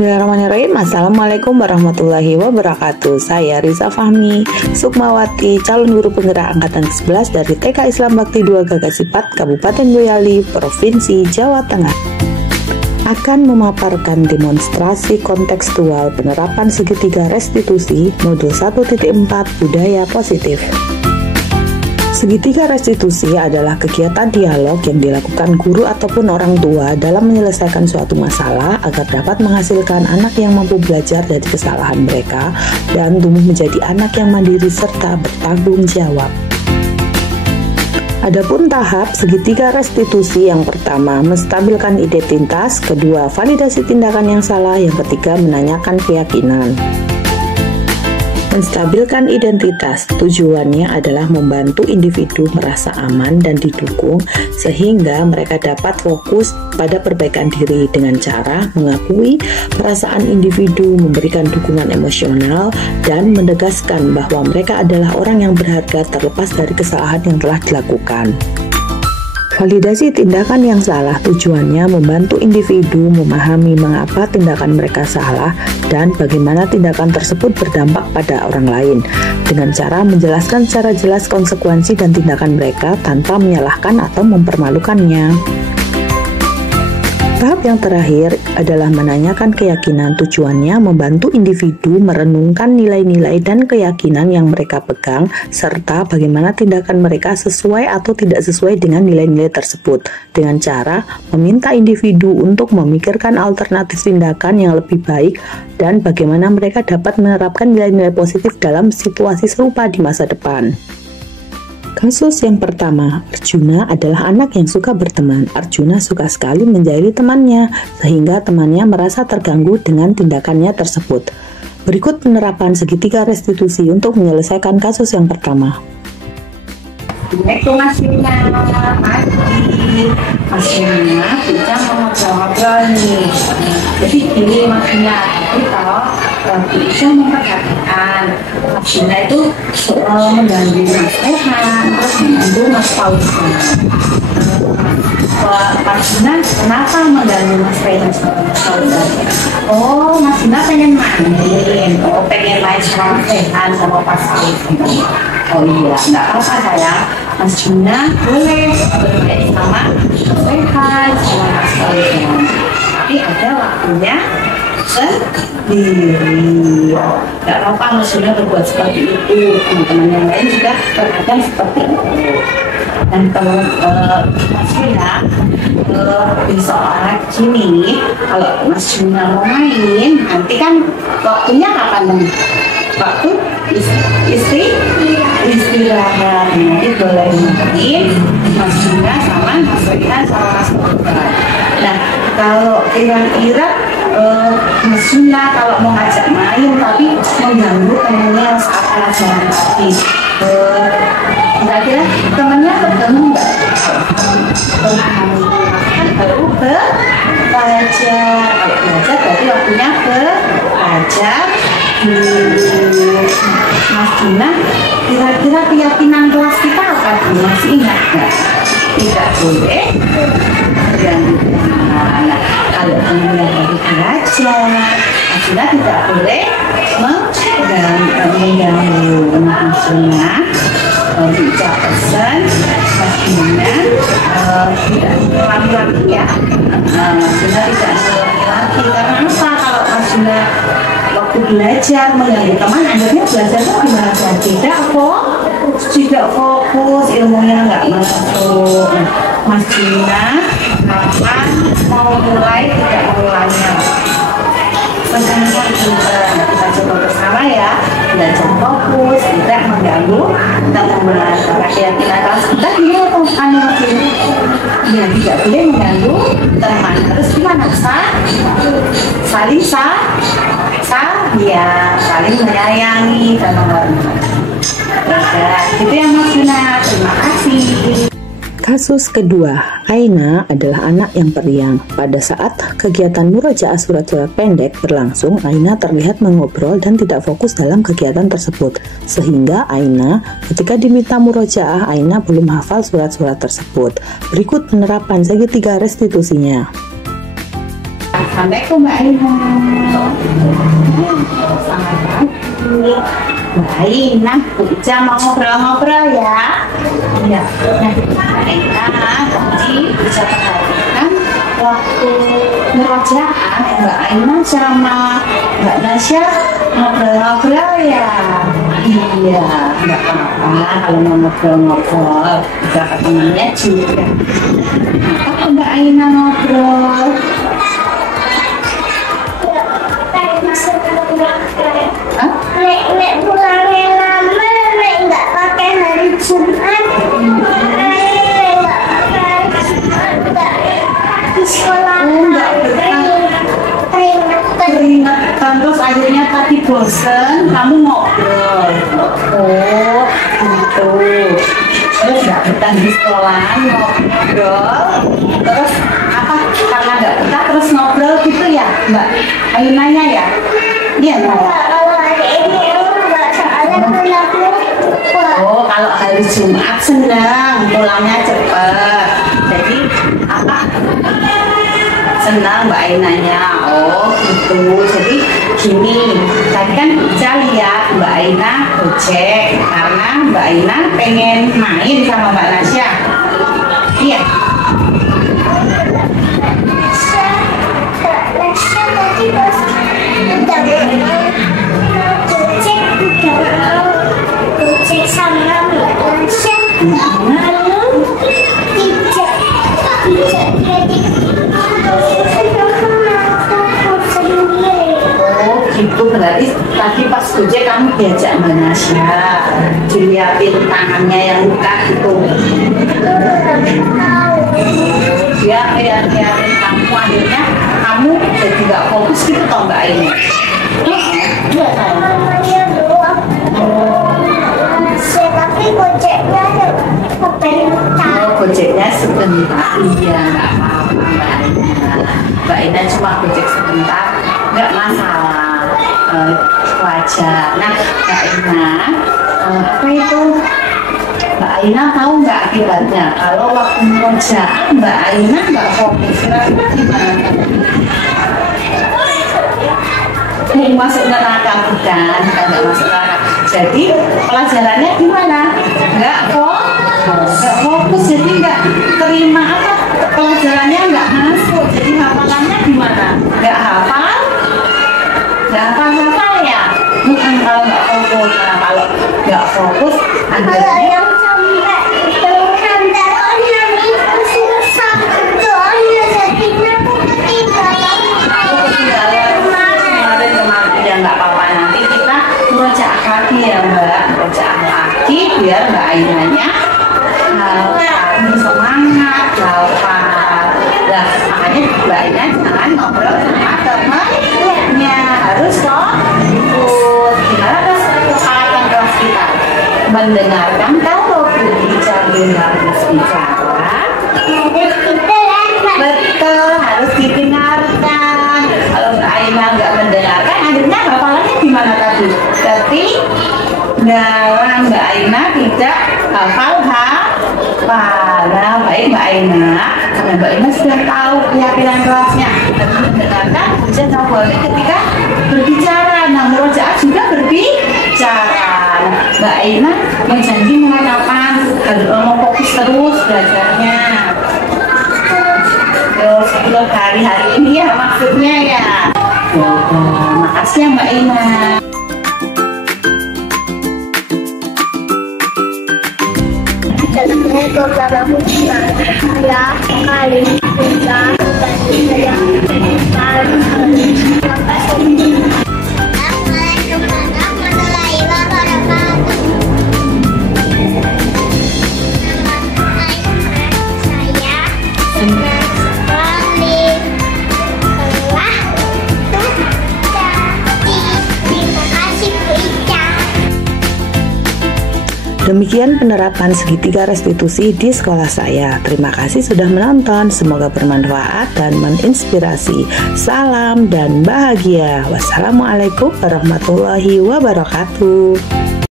Bismillahirrahmanirrahim. Assalamualaikum warahmatullahi wabarakatuh. Saya Riza Fahmi Sukmawati, calon guru penggerak angkatan ke-11 dari TK Islam Bakti 2 Gagasipat, Kabupaten Boyolali, Provinsi Jawa Tengah. Akan memaparkan demonstrasi kontekstual penerapan segitiga restitusi modul 1.4 budaya positif. Segitiga restitusi adalah kegiatan dialog yang dilakukan guru ataupun orang tua dalam menyelesaikan suatu masalah agar dapat menghasilkan anak yang mampu belajar dari kesalahan mereka dan tumbuh menjadi anak yang mandiri serta bertanggung jawab. Adapun tahap segitiga restitusi, yang pertama menstabilkan identitas, kedua validasi tindakan yang salah, yang ketiga menanyakan keyakinan. Menstabilkan identitas tujuannya adalah membantu individu merasa aman dan didukung sehingga mereka dapat fokus pada perbaikan diri dengan cara mengakui perasaan individu, memberikan dukungan emosional, dan menegaskan bahwa mereka adalah orang yang berharga terlepas dari kesalahan yang telah dilakukan. Validasi tindakan yang salah tujuannya membantu individu memahami mengapa tindakan mereka salah dan bagaimana tindakan tersebut berdampak pada orang lain, dengan cara menjelaskan secara jelas konsekuensi dan tindakan mereka tanpa menyalahkan atau mempermalukannya. Tahap yang terakhir adalah menanyakan keyakinan. Tujuannya membantu individu merenungkan nilai-nilai dan keyakinan yang mereka pegang serta bagaimana tindakan mereka sesuai atau tidak sesuai dengan nilai-nilai tersebut, dengan cara meminta individu untuk memikirkan alternatif tindakan yang lebih baik dan bagaimana mereka dapat menerapkan nilai-nilai positif dalam situasi serupa di masa depan. Kasus yang pertama, Arjuna adalah anak yang suka berteman. Arjuna suka sekali menjahili temannya, sehingga temannya merasa terganggu dengan tindakannya tersebut. Berikut penerapan segitiga restitusi untuk menyelesaikan kasus yang pertama. Itu Mas Yuna, kita mau ngobrol nih. Jadi gini Mas Yuna, tapi kalau bisa memperhatikan Mas Yuna itu mengganggu Mas Rehan, terus mengganggu Mas Fauzan. Mas Yuna kenapa mengganggu Mas Rehan sama Mas Fauzan? Oh, Mas Yuna pengen main, pengen main sama Mas Rehan sama Mas Fauzan. Oh iya, nggak apa-apa sayang. Mas Yuna boleh bermain sama Rehan sama Mas Fauzan. Tapi ada waktunya sendiri. Nggak apa-apa Mas Yuna berbuat seperti itu. Teman-teman yang lain juga terkadang seperti itu. Dan kalau Mas Yuna besok sini, kalau Mas Yuna mau main, nanti kan waktunya kapan? Waktu istirahat. Nanti boleh main Mas Yuna sama Mas Rehan sama Mas Fauzan. Nah, kalau kira-kira Mas Yuna kalau mau ngajak main tapi mengganggu temennya saat pelajaran tadi, kira-kira temennya ketemu nggak? Kan baru belajar. Kalau belajar berarti waktunya belajar. Mas Yuna, kira-kira keyakinan kelas kita apa? Masih ingat nggak? Tidak boleh mengganggu. Nah, kalau temennya baru belajar, Mas Yuna tidak boleh mengganggu. Mas Yuna bisa pesan Mas Yuna tidak mengulangi ya. Mas Yuna tidak mengulangi lagi. Karena apa? Kalau Mas Yuna waktu belajar mengganggu teman, akhirnya belajarnya gimana? Tidak fokus, ilmunya nggak masuk. Nah, Mas Yuna kapan mau mulai tidak mengulanginya? Pesannya juga kita coba bersama ya, belajar fokus, tidak mengganggu teman. Keyakinan kelas kita dia ya tidak boleh mengganggu teman. Terus gimana? Saling menyayangi dan menghormati. Itu yang Mas Yuna. Terima kasih. Kasus kedua, Aina adalah anak yang periang. Pada saat kegiatan murojaah surat-surat pendek berlangsung, Aina terlihat mengobrol dan tidak fokus dalam kegiatan tersebut. Sehingga Aina, ketika diminta murojaah, Aina belum hafal surat-surat tersebut. Berikut penerapan segitiga restitusinya. Assalamualaikum Mbak Aina. Selamat pagi. Baik, nah Bu Ica mau ngobrol-ngobrol ya. Iya. Nah, tadi bisa perhatikan waktu merajaan Mbak Aina sama Mbak Nasya ngobrol-ngobrol ya. Iya, nggak apa-apa kalau mau ngobrol-ngobrol, bisa ketemunya juga. Apa Mbak Aina ngobrol? Nek pulangnya lama, nek nggak pakai hari Jumat, di sekolah Keringetan terus akhirnya tadi bosen, kamu ngobrol. Oh, gitu. Terus nggak betah di sekolah ngobrol. Terus apa? Karena nggak betah terus ngobrol gitu ya, Mbak Ainanya ya? Iya, Mbak. Oh, kalau hari Jumat senang pulangnya cepat. Jadi apa? Senang Mbak Ainanya. Oh, gitu. Jadi gini, tadi kan Ica lihat Mbak Aina gojek karena Mbak Aina pengen main sama Mbak Nasya. Iya. Gojek sama Mbak Nasya Oh, gitu berarti tadi pas gojek kamu diajak Mbak Nasya dilihatin tangannya yang luka gitu. Dia lihatin kamu, akhirnya kamu jadi nggak fokus gitu toh Mbak Aina. Iya namanya doang. Tapi gojeknya sebentar. Oh, gojeknya sebentar. Iya, nggak apa-apa Mbak Aina. Mbak Aina cuma gojek sebentar, nggak masalah. Wajar. Nah, Mbak Aina, apa itu? Mbak Aina tahu nggak akibatnya? Kalau waktu merajaan Mbak Aina nggak fokus, kira-kira gimana? Masuk neraka bukan nggak masuk neraka. Jadi pelajarannya gimana? Nggak fokus, jadi nggak terima apa pelajarannya nggak masuk. Jadi hafalannya gimana? Nggak hafal ya. Kalau nggak fokus, nah, kalau nggak fokus Kalau yang sampai hantarannya itu susah doanya jadinya ketinggalan. Kemarin ya nggak apa-apa, nanti kita merajak lagi ya Mbak, merajak lagi biar Mbak Ainanya semangat hafal. Nah, makanya Mbak Aina jangan ngobrol sama temannya, harus kok ikut. Gimana kesepakatan kelas kita? Mendengarkan, kalau berbicara harus bicara. Betul, harus didengarkan. Kalau Mbak Aina nggak mendengarkan, akhirnya hafalannya gimana tadi? Ketinggalan. Mbak Aina tidak hafal. Nah, baik Mbak Aina, karena Mbak Aina sudah tahu keyakinan kelasnya dan mendengarkan, bisa boleh ketika berbicara. Nah, murojaah juga berbicara. Mbak Aina berjanji mengatakan harus fokus terus belajarnya. 10 hari ini ya maksudnya ya. Makasih ya Mbak Aina. Ya, kali kita Demikian penerapan segitiga restitusi di sekolah saya. Terima kasih sudah menonton. Semoga bermanfaat dan menginspirasi. Salam dan bahagia. Wassalamualaikum warahmatullahi wabarakatuh.